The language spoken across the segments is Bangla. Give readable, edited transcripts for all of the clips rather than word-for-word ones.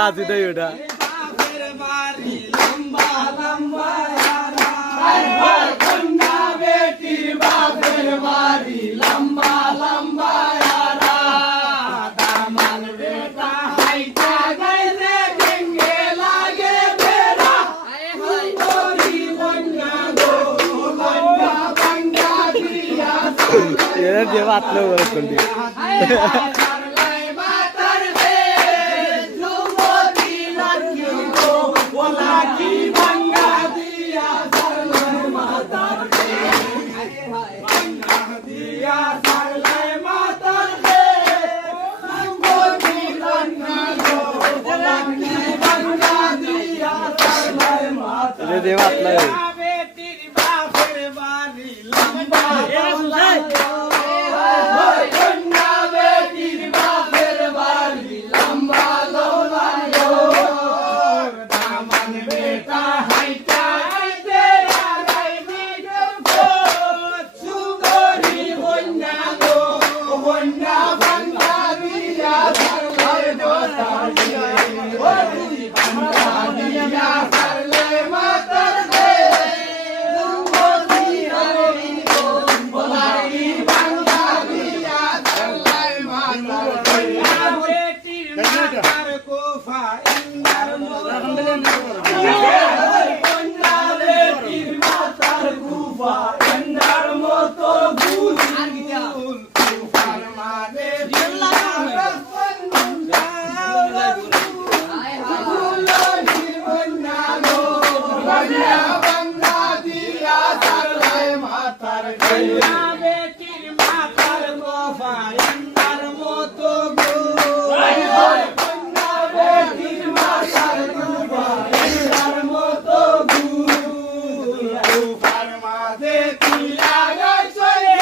আছে তাই ওটা কন্যা বেটির বাপের বাড়ি লম্বা লম্বা দামান বেটা হাইটা গাইলে গেঙ্গে লাগে বেড়া সুন্দরী কন্যা গো কন্যা বাঙ্গা দিয়া এরা যে বাত না করতে दे बात ना बेटीर बापेर बाड़ी लंबा कन्या बेटीर बापेर बाड़ी लंबा लौला दामन बेटा हाइटा तेरा गाय सुंदरी कन्या गो कन्या बंगा दिया सरले दोता बंगा दिया सरले मातर दे बोलाई बंगा दिया सरले मातर बेटीर मातर को फाइंदर कन्या बेटीर मातर को फाइंदर मोतो गुल तूफान मारे बेटीर मातर गोफा इंदर मोतो कन्या बेटीर मातर गोफा इंदर मोतो तूफान मादे तिया गय चले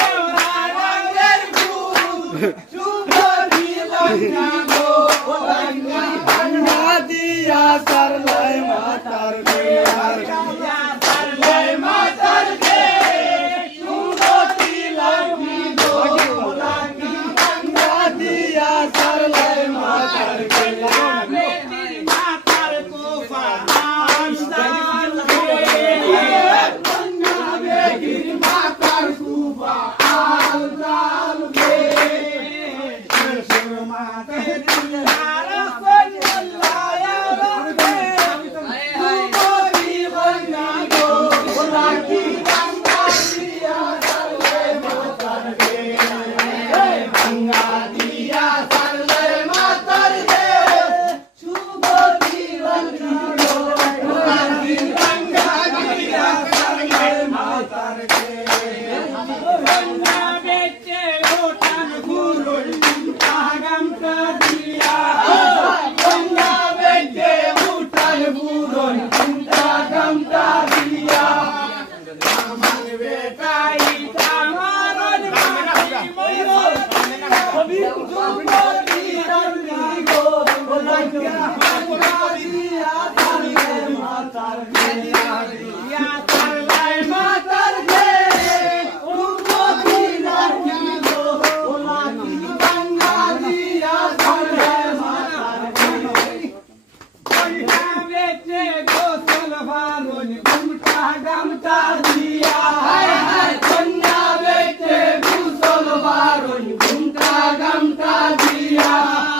रागेर गुल सुंदरी लंगा गो लंगा बंगा दिया सरले मातर दे सरले मातर दे कन्या बेटे मुसलमान घुमता गमता दिया